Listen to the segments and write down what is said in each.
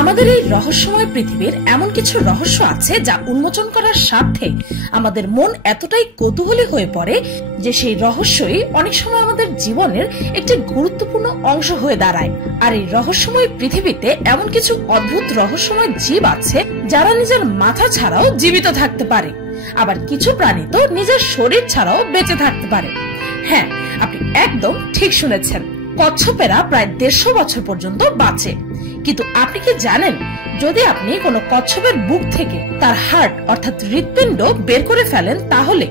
আমাদের এই রহস্যময় পৃথিবীর এমন কিছু রহস্য আছে যা উন্মোচন করার স্বার্থে আমাদের মন এতটাই কৌতূহলী হয়ে পড়ে যে সেই রহস্যই অনেক সময় আমাদের জীবনের একটি গুরুত্বপূর্ণ অংশ হয়ে দাঁড়ায়। আর এই রহস্যময় পৃথিবীতে এমন কিছু অদ্ভুত রহস্যময় জীব আছে যারা নিজের মাথা ছাড়াও জীবিত থাকতে পারে, আবার কিছু প্রাণী তো নিজের শরীর ছাড়াও বেঁচে থাকতে পারে। হ্যাঁ, আপনি একদম ঠিক শুনেছেন, কচ্ছপেরা প্রায় 150 বছর পর্যন্ত বাঁচে। কিন্তু আপনি কি জানেন, যদি আপনি কোনো কচ্ছপের বুক থেকে তার হার্ট অর্থাৎ হৃৎপিণ্ড বের করে ফেলেন, তাহলে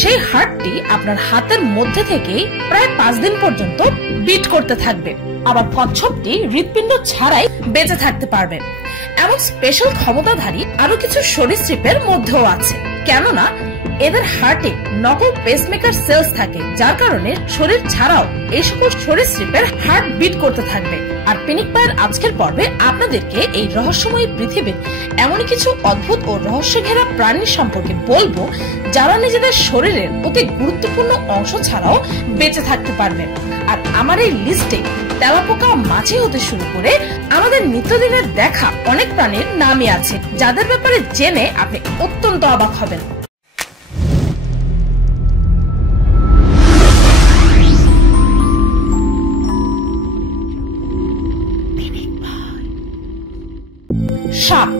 সেই হার্টটি আপনার হাতের মধ্যে থেকেই প্রায় 5 দিন পর্যন্ত বিট করতে থাকবে। আবার কচ্ছপটি হৃৎপিণ্ড ছাড়াই বেঁচে থাকতে পারবে। এমন স্পেশাল ক্ষমতাধারী আরো কিছু সরীসৃপের মধ্যেও আছে, কেননা এদের হার্টে নকল পেসমেকার সেলস থাকে, যার কারণে শরীর ছাড়াও এই সকল সরীসৃপের হার্ট বিট করতে থাকবে। আর পিনিক পায়ের আজকের পর্বে আপনাদেরকে এই রহস্যময় পৃথিবীর এমন কিছু অদ্ভুত ও রহস্য ঘেরা প্রাণী সম্পর্কে বলবো যারা নিজেদের শরীরের অতি গুরুত্বপূর্ণ অংশ ছাড়াও বেঁচে থাকতে পারবে। আর আমার এই লিস্টে তেলাপোকা, মাছি হতে শুরু করে আমাদের নিত্যদিনের দেখা অনেক প্রাণীর নামই আছে, যাদের ব্যাপারে জেনে আপনি অত্যন্ত অবাক হবেন। সাপ।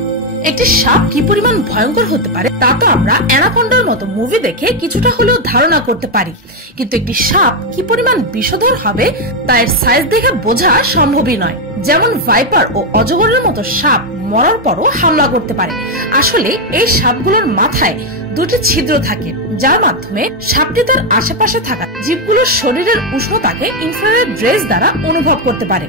একটি সাপ কি পরিমাণ ভয়ঙ্কর হতে পারে তা তো আমরা অ্যানাকোন্ডার মতো মুভি দেখে কিছুটা হলেও ধারণা করতে পারি, কিন্তু একটি সাপ কি পরিমাণ বিষধর হবে তা এর সাইজ দেখে বোঝা সম্ভবই নয়। যেমন ভাইপার ও অজগরের মতো সাপ মরার পরও হামলা করতে পারে। আসলে এই সাপগুলোর মাথায় 2টি ছিদ্র থাকে, যার মাধ্যমে সাপটি তার আশেপাশে থাকা জীবগুলোর শরীরের উষ্ণতাকে ইনফ্রারেড রেজ দ্বারা অনুভব করতে পারে।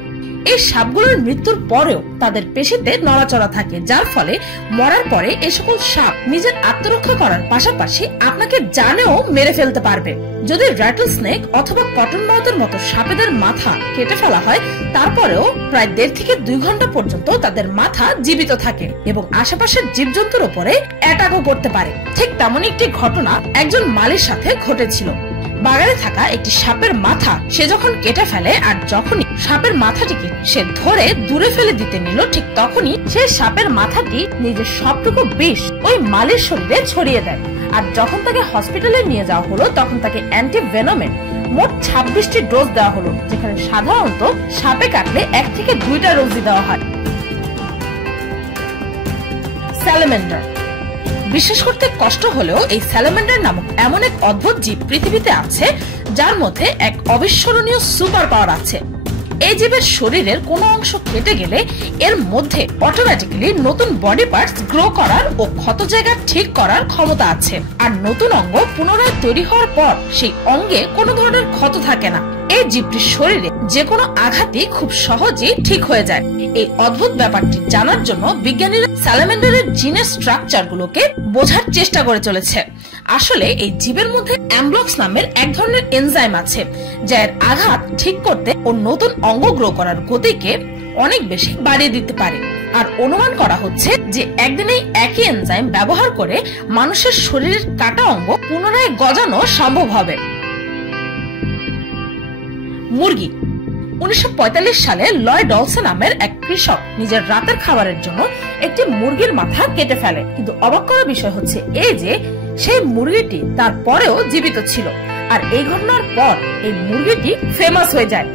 এই সাপগুলোর মৃত্যুর পরেও তাদের পেশিতে নড়াচড়া থাকে, যার ফলে মরার পরে এই সকল সাপ নিজের আত্মরক্ষা করার পাশাপাশি আপনাকে জানেও মেরে ফেলতে পারবে। যদি র্যাটল স্নেক অথবা কটন মাউথের মতো সাপেদের মাথা কেটে ফেলা হয়, তারপরেও প্রায় 1.5 থেকে 2 ঘন্টা পর্যন্ত তাদের মাথা জীবিত থাকে এবং আশেপাশের জীবজন্তুর উপরে অ্যাটাকও করতে পারে। ঠিক তেমনই একটি ঘটনা একজন মালির সাথে ঘটেছিল। বাগানে থাকা একটি সাপের মাথা সে যখন কেটে ফেলে, আর যখনই সাপের মাথাটিকে সে ধরে দূরে ফেলে দিতে নিল, ঠিক তখনই সে সাপের মাথাটি নিজের সবটুকু বিষ ওই মালির শরীরে ছড়িয়ে দেয়। আর যখন তাকে হসপিটালে নিয়ে যাওয়া হলো, তখন তাকে অ্যান্টিভেনমের মোট 26টি ডোজ দেওয়া হলো, যেখানে সাধারণত সাপে কাটলে 1 থেকে 2টা ডোজই দেওয়া হয়। স্যালামেন্ডার। বিশ্বাস করতে কষ্ট হলেও এই স্যালামেন্ডার নামক এমন এক অদ্ভুত জীব পৃথিবীতে আছে যার মধ্যে এক অবিস্মরণীয় সুপার পাওয়ার আছে। এই জীবের শরীরের কোনো অংশ কেটে গেলে এর মধ্যে অটোমেটিক্যালি নতুন বডি পার্টস গ্রো করার ও ক্ষত জায়গা ঠিক করার ক্ষমতা আছে। আর নতুন অঙ্গ পুনরায় তৈরি হওয়ার পর সেই অঙ্গে কোনো ধরনের ক্ষত থাকে না। এই জীবটির শরীরে যে কোনো আঘাতই খুব সহজেই ঠিক হয়ে যায়। এই অদ্ভুত ব্যাপারটি জানার জন্য বিজ্ঞানীরা স্যালামেন্ডারের জিনের স্ট্রাকচার গুলোকে বোঝার চেষ্টা করে চলেছে। আসলে এই জীবের মধ্যে অ্যামব্লক্স নামের এক ধরনের এনজাইম আছে, যা এর আঘাত ঠিক করতে ও নতুন অঙ্গ গ্রো করার গতিকে অনেক বেশি বাড়িয়ে দিতে পারে। আর অনুমান করা হচ্ছে যে একদিনেই একই এনজাইম ব্যবহার করে মানুষের শরীরের কাটা অঙ্গ পুনরায় গজানো সম্ভব হবে। মুরগি। 1945 সালে লয়েড ডলসে নামের এক কৃষক নিজের রাতের খাবারের জন্য একটি মুরগির মাথা কেটে ফেলে, কিন্তু অবাক করার বিষয় হচ্ছে এই যে সেই মুরগিটি তারপরেও জীবিত ছিল। আর এই ঘটনার পর এই মুরগিটি ফেমাস হয়ে যায়।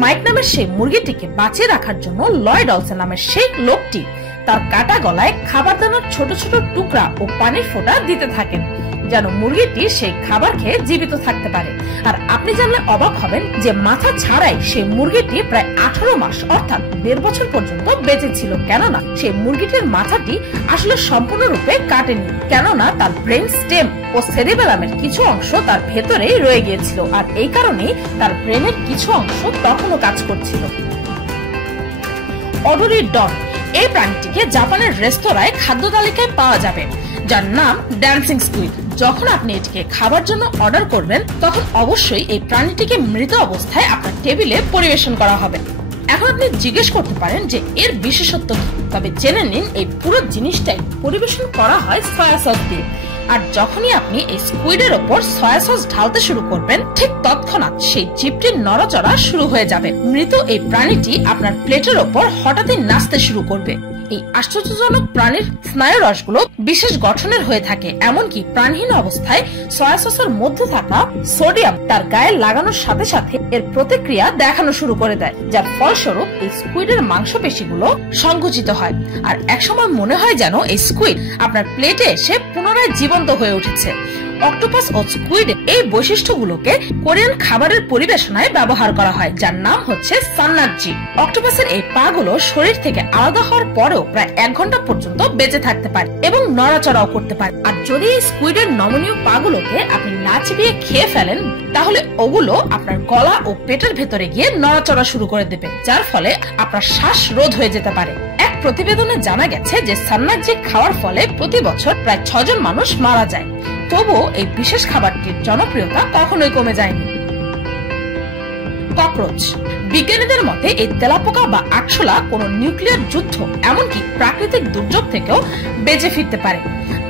মাইক নামের সেই মুরগিটিকে বাঁচিয়ে রাখার জন্য লয়েড ডলসে নামের সেই লোকটি তার কাটা গলায় খাবার দানার ছোট ছোট টুকরা ও পানির ফোঁটা দিতে থাকেন, যেন মুরগিটি সেই খাবার খেয়ে জীবিত থাকতে পারে। আর আপনি জানলে অবাক হবেন যে মাথা ছাড়াই সেই মুরগিটি প্রায় 18 মাস অর্থাৎ 1.5 বছর পর্যন্ত বেঁচে ছিল, কেননা সেই মুরগিটির মাথাটি আসলে সম্পূর্ণরূপে কাটেনি, কেননা তার ব্রেন স্টেম ও সেরিবেলামের কিছু অংশ তার ভেতরেই রয়ে গিয়েছিল। আর এই কারণেই তার ব্রেনের কিছু অংশ তখনও কাজ করছিল। অডোরিডন। এই প্রাণীটিকে জাপানের রেস্তোরাঁয় খাদ্য তালিকায় পাওয়া যাবে, যার নাম ড্যান্সিং স্কুইড। যখন আপনি এটিকে খাবার জন্য অর্ডার করবেন, তখন অবশ্যই এই প্রাণীটিকে মৃত অবস্থায় আপনার টেবিলে পরিবেশন করা হবে। এখন আপনি জিজ্ঞেস করতে পারেন যে এর বিশেষত্ব কি, তবে জেনে নিন এই পুরো জিনিসটাই পরিবেশন করা হয় সয়া সস দিয়ে। আর যখনই আপনি এই স্কুইডের ওপর সয়া সস ঢালতে শুরু করবেন, ঠিক তৎক্ষণাৎ সেই জিভটির নড়াচড়া শুরু হয়ে যাবে। মৃত এই প্রাণীটি আপনার প্লেটের ওপর হঠাৎই নাচতে শুরু করবে। এই আশ্চর্যজনক প্রাণীর স্নায়ু রসগুলো বিশেষ গঠনের হয়ে থাকে, এমনকি প্রাণহীন অবস্থায় সয়া সসের মধ্যে থাকা সোডিয়াম তার গায়ে লাগানোর সাথে সাথে এর প্রতিক্রিয়া দেখানো শুরু করে দেয়, যার ফলস্বরূপ এই স্কুইডের মাংসপেশিগুলো সংকুচিত হয়। আর একসময় মনে হয় যেন এই স্কুইড আপনার প্লেটে এসে পুনরায় জীবন্ত হয়ে উঠেছে। অক্টোপাস ও স্কুইড এই বৈশিষ্ট্যগুলোকে কোরিয়ান খাবারের পরিবেশনায় ব্যবহার করা হয়, যার নাম হচ্ছে সান্নাকজি। অক্টোপাসের এই পা গুলো শরীর থেকে আলাদা হওয়ার পরেও প্রায় 1 ঘন্টা পর্যন্ত বেঁচে থাকতে পারে এবং নড়াচড়াও করতে পারে। আর যদি এই স্কুইডের নমনীয় পা গুলোকে আপনি না চিবিয়ে খেয়ে ফেলেন, তাহলে ওগুলো আপনার গলা ও পেটের ভেতরে গিয়ে নড়াচড়া শুরু করে দেবে, যার ফলে আপনার শ্বাস রোধ হয়ে যেতে পারে। এক প্রতিবেদনে জানা গেছে যে সান্নাকজি খাওয়ার ফলে প্রতি বছর প্রায় 6 জন মানুষ মারা যায়। তবুও এই বিশেষ খাবারটির জনপ্রিয়তা কখনোই কমে যায়নি। ককরোচ। বিজ্ঞানীদের মতে এই তেলাপোকা বা আরশোলা কোনো নিউক্লিয়ার যুদ্ধ, এমনকি প্রাকৃতিক দুর্যোগ থেকেও বেঁচে ফিরতে পারে।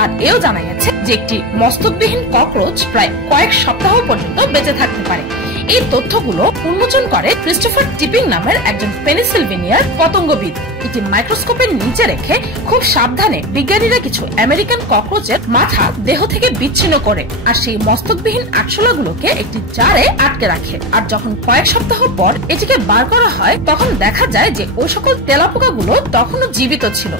আর এও জানা গেছে যে একটি মস্তকবিহীন ককরোচ প্রায় কয়েক সপ্তাহ পর্যন্ত বেঁচে থাকতে পারে। এই তথ্যগুলো উন্মোচন করে ক্রিস্টোফার টিপিং নামের একজন পেনিসিলভেনিয়ার পতঙ্গবিদ। এটি মাইক্রোস্কোপের নিচে রেখে খুব সাবধানে বিজ্ঞানীরা কিছু আমেরিকান ককরোচের মাথা দেহ থেকে বিচ্ছিন্ন করে আর সেই মস্তকবিহীন আরশোলাগুলোকে একটি জারে আটকে রাখে। আর যখন কয়েক সপ্তাহ পর এটিকে বার করা হয়, তখন দেখা যায় যে ওই সকল তেলাপোকাগুলো তখনও জীবিত ছিল।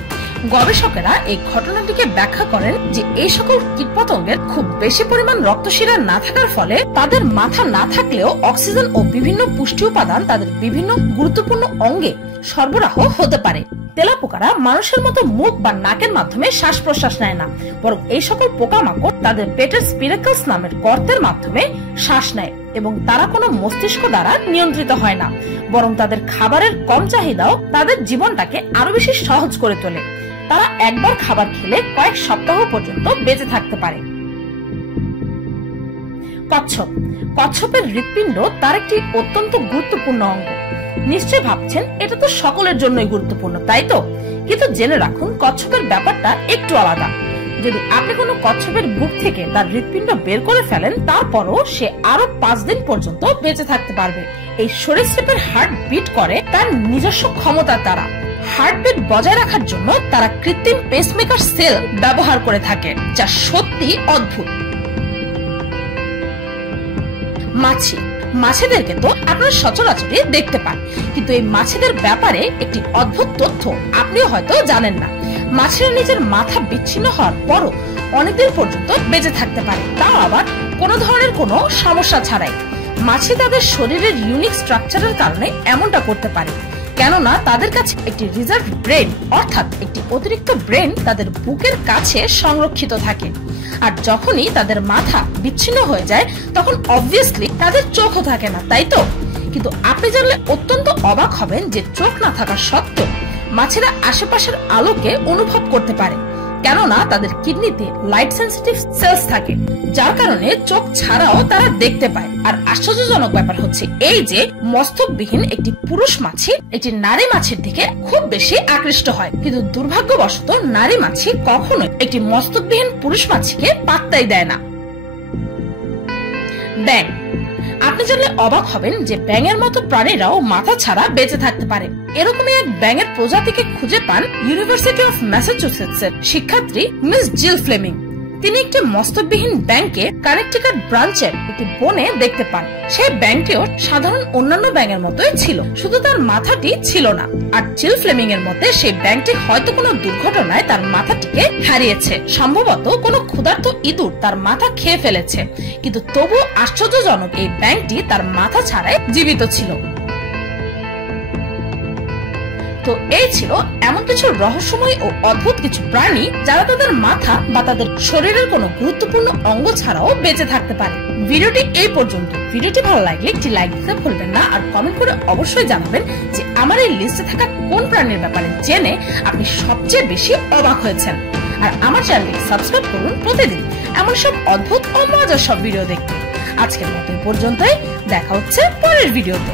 গবেষকেরা এই ঘটনাটিকে ব্যাখ্যা করেন যে এই সকল কীটপতঙ্গের খুব বেশি পরিমাণ রক্তশিরা না থাকার ফলে তাদের মাথা না থাকলেও অক্সিজেন ও বিভিন্ন পুষ্টি উপাদান তাদের বিভিন্ন গুরুত্বপূর্ণ অঙ্গে সরবরাহ হতে পারে। তেলাপোকারা মানুষের মতো মুখ বা নাকের মাধ্যমে শ্বাস প্রশ্বাস নেয় না, বরং এই সকল পোকামাকড় তাদের পেটের স্পিরাকলস নামের গর্তের মাধ্যমে শ্বাস নেয় এবং তারা কোনো মস্তিষ্ক দ্বারা নিয়ন্ত্রিত হয় না, বরং তাদের খাবারের কম চাহিদাও তাদের জীবনটাকে আরো বেশি সহজ করে তোলে। তারা একবার খাবার খেলে কয়েক সপ্তাহ পর্যন্ত বেঁচে থাকতে পারে। কচ্ছপ। কচ্ছপের হৃৎপিণ্ড তার একটি অত্যন্ত গুরুত্বপূর্ণ অঙ্গ। নিশ্চয় ভাবছেন এটা তো সকলের জন্যই গুরুত্বপূর্ণ, তাই তো? কিন্তু জেনে রাখুন কচ্ছপের ব্যাপারটা একটু আলাদা। যদি আপনি কোনো কচ্ছপের বুক থেকে তার হৃৎপিণ্ড বের করে ফেলেন, তারপরও সে আরো 5 দিন পর্যন্ত বেঁচে থাকতে পারবে। এই সরীসৃপের হার্ট বিট করে তার নিজস্ব ক্ষমতার দ্বারা। হার্টবিট বজায় রাখার জন্য তারা কৃত্রিম পেসমেকার সেল ব্যবহার করে থাকে, যা সত্যি অদ্ভুত। মাছি। মাছিদেরকে তো আপনারা সচরাচরই দেখতে পান, কিন্তু এই মাছিদের ব্যাপারে একটি অদ্ভুত তথ্য আপনিও হয়তো জানেন না। মাছিরা নিজের মাথা বিচ্ছিন্ন হওয়ার পরও অনেকদিন পর্যন্ত বেঁচে থাকতে পারে, তাও আবার কোনো ধরনের কোনো সমস্যা ছাড়াই। মাছি তাদের শরীরের ইউনিক স্ট্রাকচারের কারণে এমনটা করতে পারে, কেননা তাদের কাছে একটি রিজার্ভ ব্রেন, অর্থাৎ একটি অতিরিক্ত ব্রেন তাদের বুকের কাছে সংরক্ষিত থাকে। আর যখনই তাদের মাথা বিচ্ছিন্ন হয়ে যায়, তখন অবভিয়াসলি তাদের চোখও থাকে না, তাই তো? কিন্তু আপনি জানলে অত্যন্ত অবাক হবেন যে চোখ না থাকা সত্ত্বেও মাছিরা আশেপাশের আলোকে অনুভব করতে পারে, কেননা তাদের কিডনিতে লাইট সেন্সিটিভ সেলস থাকে, যার কারণে চোখ ছাড়াও তারা দেখতে পায়। আর আশ্চর্যজনক ব্যাপার হচ্ছে এই যে মস্তকবিহীন একটি পুরুষ মাছি একটি নারী মাছির দিকে খুব বেশি আকৃষ্ট হয়, কিন্তু দুর্ভাগ্যবশত নারী মাছি কখনোই একটি মস্তকবিহীন পুরুষ মাছিকে পাত্তাই দেয় না। ব্যাঙ। আপনি জানলে অবাক হবেন যে ব্যাঙের মতো প্রাণীরাও মাথা ছাড়া বেঁচে থাকতে পারে। এরকমই এক ব্যাঙের প্রজাতিকে খুঁজে পান ইউনিভার্সিটি অফ ম্যাসাচুসেটস এর শিক্ষার্থী মিস জিল ফ্লেমিং। তিনি একটি মস্তকবিহীন ব্যাঙকে কানেকটিকাট ব্রাঞ্চের একটি বনে দেখতে পান। সেই ব্যাঙটিও সাধারণ অন্যান্য ব্যাঙের মতোই ছিল, শুধু তার মাথাটি ছিল না। আর জিল ফ্লেমিং এর মতে সেই ব্যাঙটি হয়তো কোনো দুর্ঘটনায় তার মাথাটিকে হারিয়েছে, সম্ভবত কোনো ক্ষুধার্ত ইঁদুর তার মাথা খেয়ে ফেলেছে, কিন্তু তবুও আশ্চর্যজনক এই ব্যাঙটি তার মাথা ছাড়াই জীবিত ছিল। তো এই ছিল এমন কিছু রহস্যময় ও অদ্ভুত কিছু প্রাণী যারা তাদের মাথা বা তাদের শরীরের কোনো গুরুত্বপূর্ণ অঙ্গ ছাড়াও বেঁচে থাকতে পারে। ভিডিওটি এই পর্যন্ত। ভিডিওটি ভালো লাগলে একটি লাইক দিতে ভুলবেন না, আর কমেন্ট করে অবশ্যই জানাবেন যে আমার এই লিস্টে থাকা কোন প্রাণীর ব্যাপারে জেনে আপনি সবচেয়ে বেশি অবাক হয়েছেন। আর আমার চ্যানেলটি সাবস্ক্রাইব করুন প্রতিদিন এমন সব অদ্ভুত ও মজার সব ভিডিও দেখতে। আজকের মতো পর্যন্তই, দেখা হচ্ছে পরের ভিডিওতে।